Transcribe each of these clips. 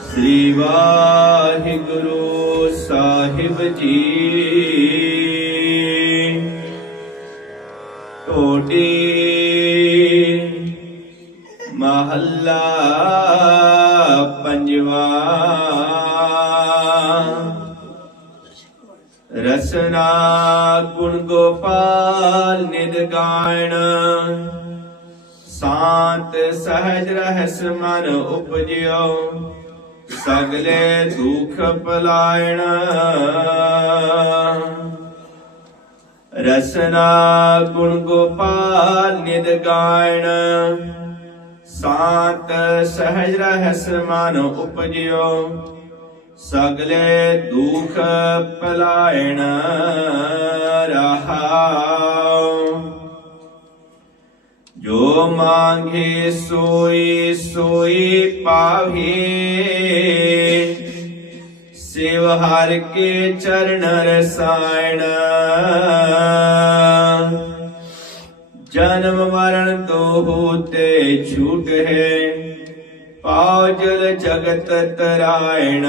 ਸ੍ਰੀ ਵਾਹਿਗੁਰੂ ਸਾਹਿਬ ਜੀ। ਟੋਡੀ ਮਹੱਲਾ ਪੰਜਵਾ। ਰਸਨਾ ਗੁਣ ਗੋਪਾਲ ਨਿਦ ਗਾਇਣ। ਸ਼ਾਂਤ ਸਹਿਜ ਰਹਿਸ ਮਨ ਉਪਜਿਓ। ਸਗਲੇ ਦੁਖ ਪਲਾਇਣ। ਰਸਨਾ ਗੁਣ ਗੋਪਾਲ ਨਿਦ ਗਾਇਣ। ਸ਼ਾਂਤ ਸਹਿਜ ਰਹਿਸ ਮਨ ਉਪਜਿਓ। ਸਗਲੇ ਦੁਖ ਪਲਾਇਣ। ਜੋ ਮੰਗੇ ਸੋਈ ਸੋਈ ਪਾਵੇ। ਸਿਵ ਹਰ ਕੇ ਚਰਨ ਰਸਾਇਣ। ਜਨਮ ਮਰਨ ਤੋ ਹੋਤੇ ਛੂਟ ਹੈ। ਪਾਉ ਜਲ ਜਗਤ ਤਰਾਇਣ।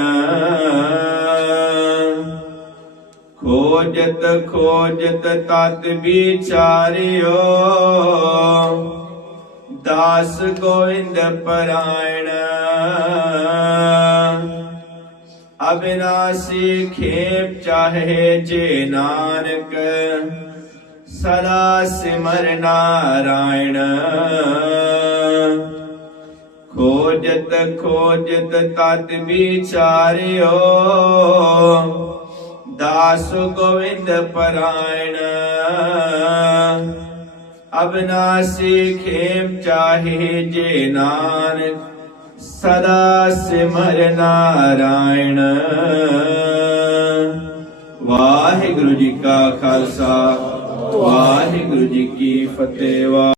ਖੋਜਤ ਖੋਜਤ ਤਤ ਵਿਚਾਰਿਓ। ਦਾਸ ਗੋਇੰਦ ਪਰਾਇਣ ਅਬਿਨਾਸੀ ਖੇਪ ਚਾਹੇ ਜੇ ਨਾਨਕ ਸਦਾ ਸਿਮਰ ਨਾਰਾਇਣ ਖੋਜਤ ਖੋਜਤ ਤਤ ਵਿਚਾਰਿਓ ਦਾਸ ਗੋਵਿੰਦ ਪਰਾਇਣ ਅਬਨਾਸੀ ਖੇਮ ਚਾਹੇ ਜੇ ਨਾਨਕ ਸਦਾ ਸਿਮਰ ਨਾਰਾਇਣ। ਵਾਹਿਗੁਰੂ ਜੀ ਕਾ ਖਾਲਸਾ, ਵਾਹਿਗੁਰੂ ਜੀ ਕੀ ਫਤਿਹ।